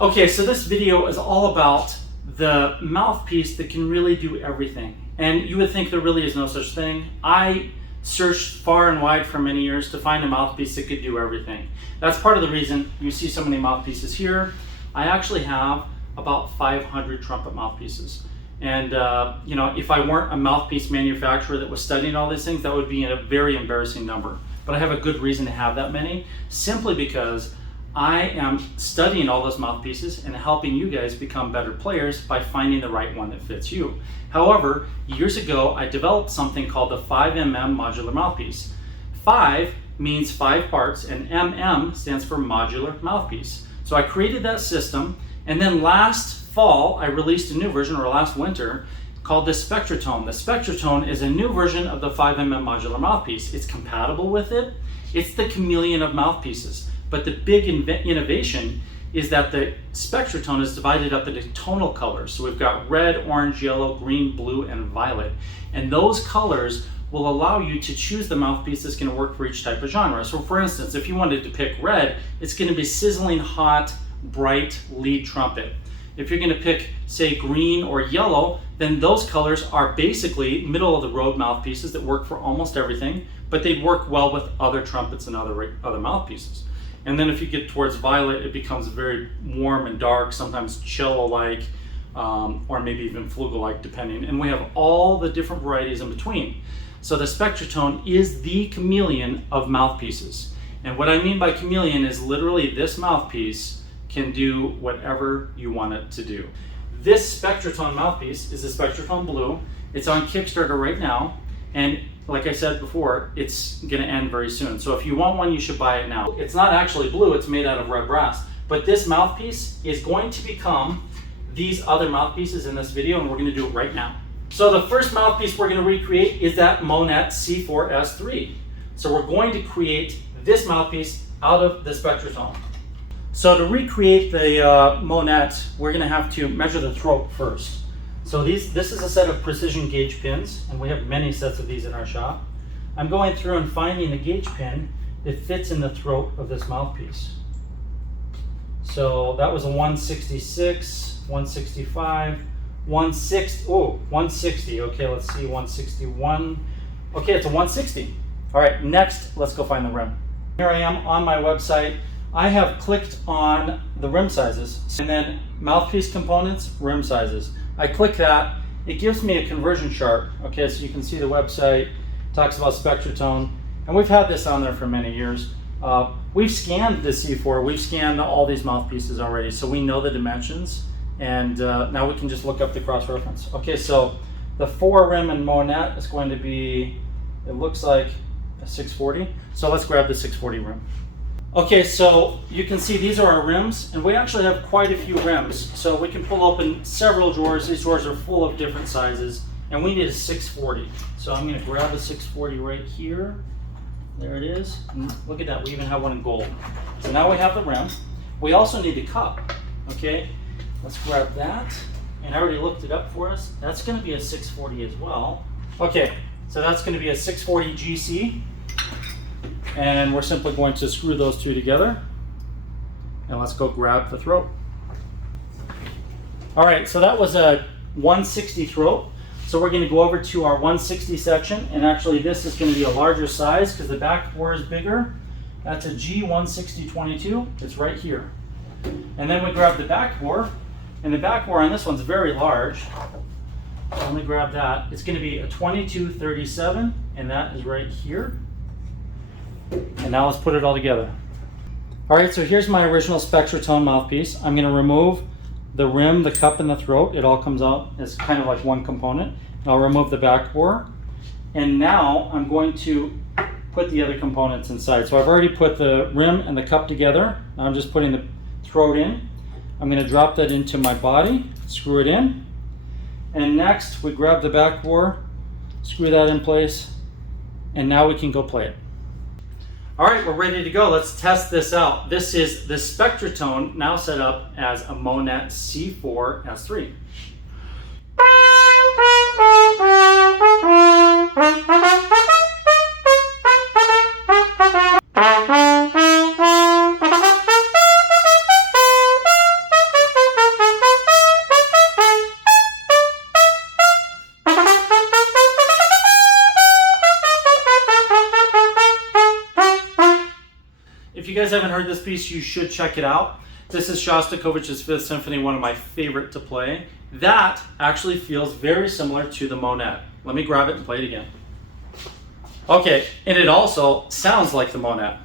Okay, so this video is all about the mouthpiece that can really do everything. And you would think there really is no such thing. I searched far and wide for many years to find a mouthpiece that could do everything. That's part of the reason you see so many mouthpieces here. I actually have about 500 trumpet mouthpieces. And you know, if I weren't a mouthpiece manufacturer that was studying all these things, that would be a very embarrassing number. But I have a good reason to have that many, simply because I am studying all those mouthpieces and helping you guys become better players by finding the right one that fits you. However, years ago, I developed something called the 5mm modular mouthpiece. 5 means 5 parts, and mm stands for modular mouthpiece. So I created that system, and then last fall, I released a new version, or last winter, called the SpectraTone. The SpectraTone is a new version of the 5mm modular mouthpiece. It's compatible with it. It's the chameleon of mouthpieces. But the big innovation is that the SpectraTone is divided up into tonal colors. So we've got red, orange, yellow, green, blue, and violet. And those colors will allow you to choose the mouthpiece that's going to work for each type of genre. So for instance, if you wanted to pick red, it's going to be sizzling hot, bright lead trumpet. If you're going to pick, say, green or yellow, then those colors are basically middle of the road mouthpieces that work for almost everything, but they'd work well with other trumpets and other mouthpieces. And then if you get towards violet, it becomes very warm and dark, sometimes cello-like, or maybe even flugel-like, depending. And we have all the different varieties in between. So the SpectraTone is the chameleon of mouthpieces. And what I mean by chameleon is literally this mouthpiece can do whatever you want it to do. This SpectraTone mouthpiece is the SpectraTone Blue. It's on Kickstarter right now. And like I said before, it's gonna end very soon. So if you want one, you should buy it now. It's not actually blue, it's made out of red brass. But this mouthpiece is going to become these other mouthpieces in this video, and we're gonna do it right now. So the first mouthpiece we're gonna recreate is that Monette C4 S3. So we're going to create this mouthpiece out of the SpectraTone. So to recreate the Monette, we're gonna have to measure the throat first. So this is a set of precision gauge pins, and we have many sets of these in our shop. I'm going through and finding the gauge pin that fits in the throat of this mouthpiece. So that was a 166, 165, 160, okay, let's see, 161. Okay, it's a 160. All right, next, let's go find the rim. Here I am on my website. I have clicked on the rim sizes, and then mouthpiece components, rim sizes. I click that, it gives me a conversion chart. Okay, so you can see the website, talks about SpectraTone, and we've had this on there for many years. We've scanned the C4, we've scanned all these mouthpieces already, so we know the dimensions, and now we can just look up the cross-reference. Okay, so the 4 rim in Monette is going to be, it looks like a 640, so let's grab the 640 rim. Okay, so you can see these are our rims, and we actually have quite a few rims. So we can pull open several drawers. These drawers are full of different sizes, and we need a 640. So I'm gonna grab a 640 right here. There it is. And look at that, we even have one in gold. So now we have the rim. We also need the cup, okay? Let's grab that. And I already looked it up for us. That's gonna be a 640 as well. Okay, so that's gonna be a 640 GC. And we're simply going to screw those two together. And let's go grab the throat. All right, so that was a 160 throat. So we're going to go over to our 160 section. And actually this is going to be a larger size because the back bore is bigger. That's a G160-22. It's right here. And then we grab the back bore. And the back bore on this one's very large. So let me grab that. It's going to be a 22-37, and that is right here. And now let's put it all together. All right, so here's my original SpectraTone mouthpiece. I'm going to remove the rim, the cup, and the throat. It all comes out as kind of like one component. And I'll remove the back bore. And now I'm going to put the other components inside. So I've already put the rim and the cup together. Now I'm just putting the throat in. I'm going to drop that into my body, screw it in. And next we grab the back bore, screw that in place, and now we can go play it. All right, we're ready to go. Let's test this out. This is the SpectraTone now set up as a Monette C4 S3. you guys haven't heard this piece, you should check it out. This is Shostakovich's Fifth Symphony, one of my favorite to play. That actually feels very similar to the Monette. Let me grab it and play it again. Okay, and it also sounds like the Monette.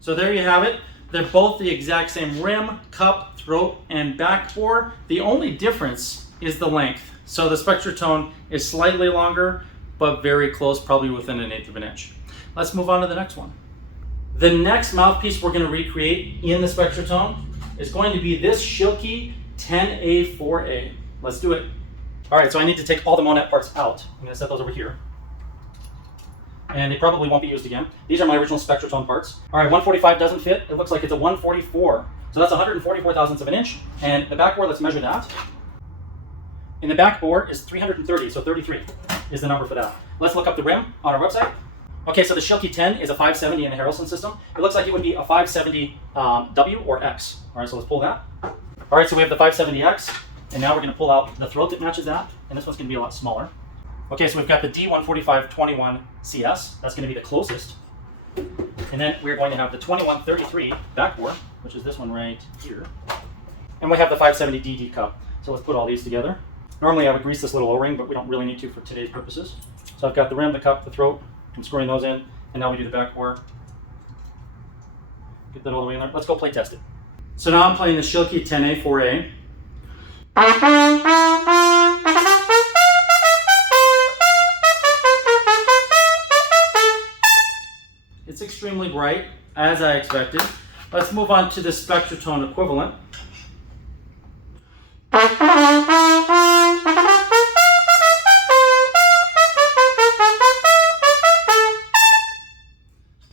So there you have it. They're both the exact same rim, cup, throat, and back bore. The only difference is the length. So the SpectraTone is slightly longer, but very close, probably within 1/8 of an inch. Let's move on to the next one. The next mouthpiece we're going to recreate in the SpectraTone is going to be this Schilke 10A4A. Let's do it. All right, so I need to take all the Monette parts out. I'm going to set those over here. And they probably won't be used again. These are my original SpectraTone parts. All right, 145 doesn't fit. It looks like it's a 144. So that's 144 thousandths of an inch. And the back bore, let's measure that. And the back bore is 330, so 33 is the number for that. Let's look up the rim on our website. Okay, so the Schilke 10 is a 570 in a Harrelson system. It looks like it would be a 570 W or X. All right, so let's pull that. All right, so we have the 570X, and now we're going to pull out the throat that matches that, and this one's going to be a lot smaller. Okay, so we've got the D145-21 CS. That's going to be the closest. And then we're going to have the 2133 back bore, which is this one right here. And we have the 570 DD cup. So let's put all these together. Normally I would grease this little O-ring, but we don't really need to for today's purposes. So I've got the rim, the cup, the throat. I'm screwing those in, and now we do the back bore. Get that all the way in there. Let's go play test it. So now I'm playing the Schilke 10A4A. It's extremely bright, as I expected. Let's move on to the SpectraTone equivalent.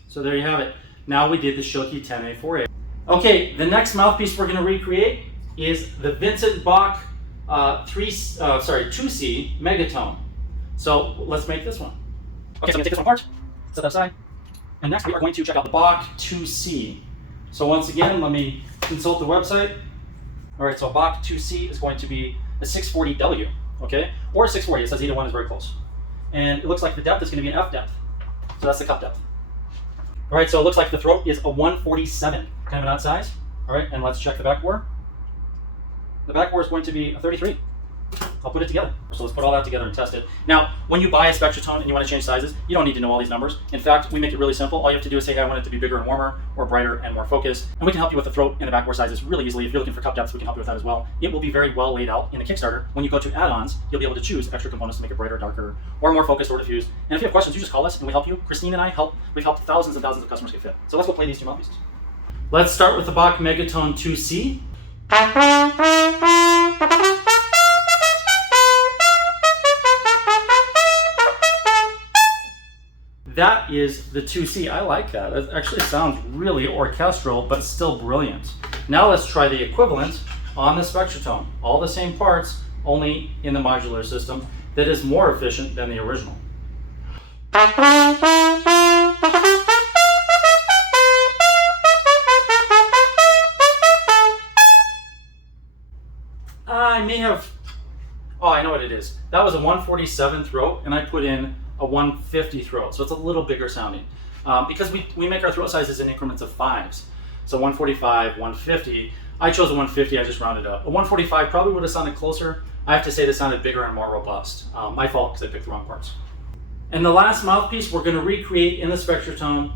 So there you have it. Now we did the Schilke 10A4A. Okay, the next mouthpiece we're going to recreate is the Vincent Bach 2C Megatone. So let's make this one. Okay, so I'm going to take this one apart, set that aside. And next we are going to check out the Bach 2C. So once again, let me consult the website. All right, so Bach 2C is going to be a 640W, okay? Or a 640, it says either one is very close. And it looks like the depth is going to be an F depth. So that's the cup depth. All right, so it looks like the throat is a 147, kind of an odd size. All right, and let's check the back bore. The back bore is going to be a 33. I'll put it together. So let's put all that together and test it. Now, when you buy a SpectraTone and you want to change sizes, you don't need to know all these numbers. In fact, we make it really simple. All you have to do is say, hey, I want it to be bigger and warmer, or brighter and more focused. And we can help you with the throat and the back bore sizes really easily. If you're looking for cup depths, we can help you with that as well. It will be very well laid out in the Kickstarter. When you go to add-ons, you'll be able to choose extra components to make it brighter, darker, or more focused or diffused. And if you have questions, you just call us and we help you. Christine and I we've helped thousands and thousands of customers get fit. So let's go play these two mouthpieces. Let's start with the Bach Megatone 2C. That is the 2C. I like that. It actually sounds really orchestral, but still brilliant. Now let's try the equivalent on the SpectraTone. All the same parts, only in the modular system that is more efficient than the original. I may have, oh, I know what it is. That was a 147 throat, and I put in a 150 throat, so it's a little bigger sounding. Because we make our throat sizes in increments of 5s. So 145, 150. I chose a 150, I just rounded up. A 145 probably would have sounded closer. I have to say this sounded bigger and more robust. My fault, because I picked the wrong parts. And the last mouthpiece we're going to recreate in the SpectraTone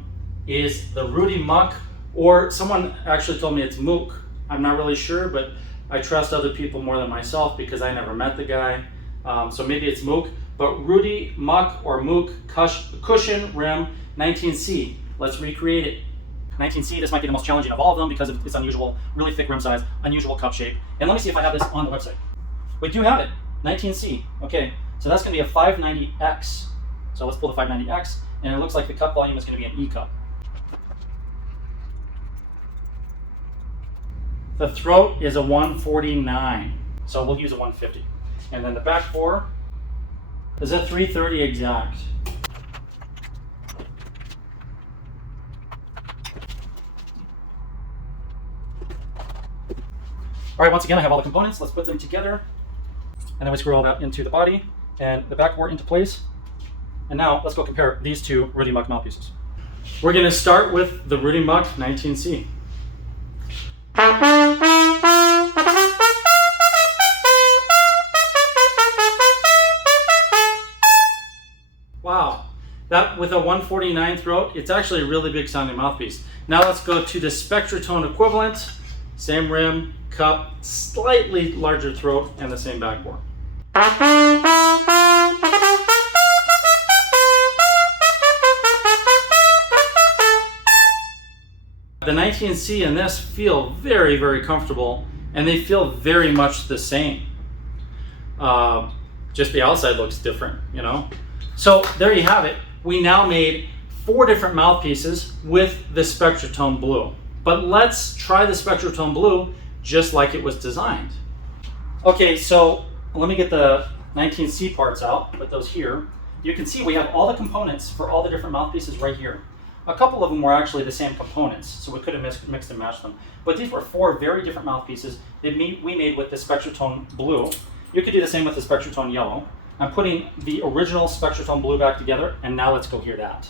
is the Rudy Muck, or someone actually told me it's Mook. I'm not really sure, but I trust other people more than myself because I never met the guy. So maybe it's Mook. But Rudy Muck or Mook cushion rim 19C. Let's recreate it. 19C, this might be the most challenging of all of them because of its unusual, really thick rim size, unusual cup shape. And let me see if I have this on the website. We do have it, 19C. Okay, so that's going to be a 590X. So let's pull the 590X, and it looks like the cup volume is going to be an E cup. The throat is a 149, so we'll use a 150. And then the back bore is a 330 exact. All right, once again, I have all the components. Let's put them together. And then we screw all that into the body and the backbore into place. And now let's go compare these two Rudy Muck mouthpieces. We're going to start with the Rudy Muck 19C. Wow, that with a 149 throat, it's actually a really big sounding mouthpiece. Now let's go to the SpectraTone equivalent. Same rim, cup, slightly larger throat, and the same backbore. The 19C and this feel very, very comfortable, and they feel very much the same. Just the outside looks different, you know? So there you have it. We now made 4 different mouthpieces with the SpectraTone Blue. But let's try the SpectraTone Blue just like it was designed. Okay, so let me get the 19C parts out, put those here. You can see we have all the components for all the different mouthpieces right here. A couple of them were actually the same components, so we could have mixed and matched them. But these were 4 very different mouthpieces that we made with the SpectraTone Blue. You could do the same with the SpectraTone Yellow. I'm putting the original SpectraTone Blue back together, and now let's go hear that.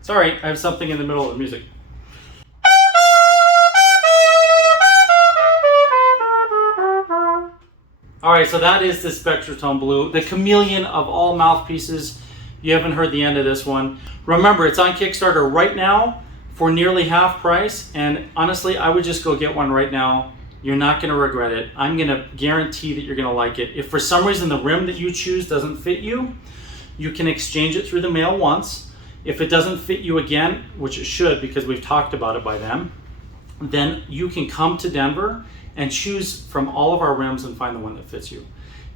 Sorry, I have something in the middle of the music. All right, so that is the SpectraTone Blue, the chameleon of all mouthpieces. You haven't heard the end of this one. Remember, it's on Kickstarter right now for nearly half price, and honestly, I would just go get one right now. You're not gonna regret it. I'm gonna guarantee that you're gonna like it. If for some reason the rim that you choose doesn't fit you, you can exchange it through the mail once. If it doesn't fit you again, which it should because we've talked about it by then you can come to Denver and choose from all of our rims and find the one that fits you.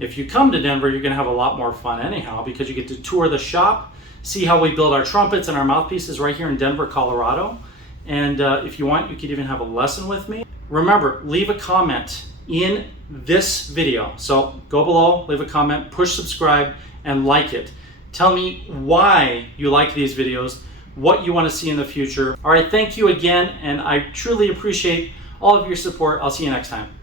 If you come to Denver, you're gonna have a lot more fun anyhow because you get to tour the shop, see how we build our trumpets and our mouthpieces right here in Denver, Colorado. And if you want, you could even have a lesson with me. Remember, leave a comment in this video. So go below, leave a comment, push subscribe, and like it. Tell me why you like these videos, what you want to see in the future. All right, thank you again, and I truly appreciate all of your support. I'll see you next time.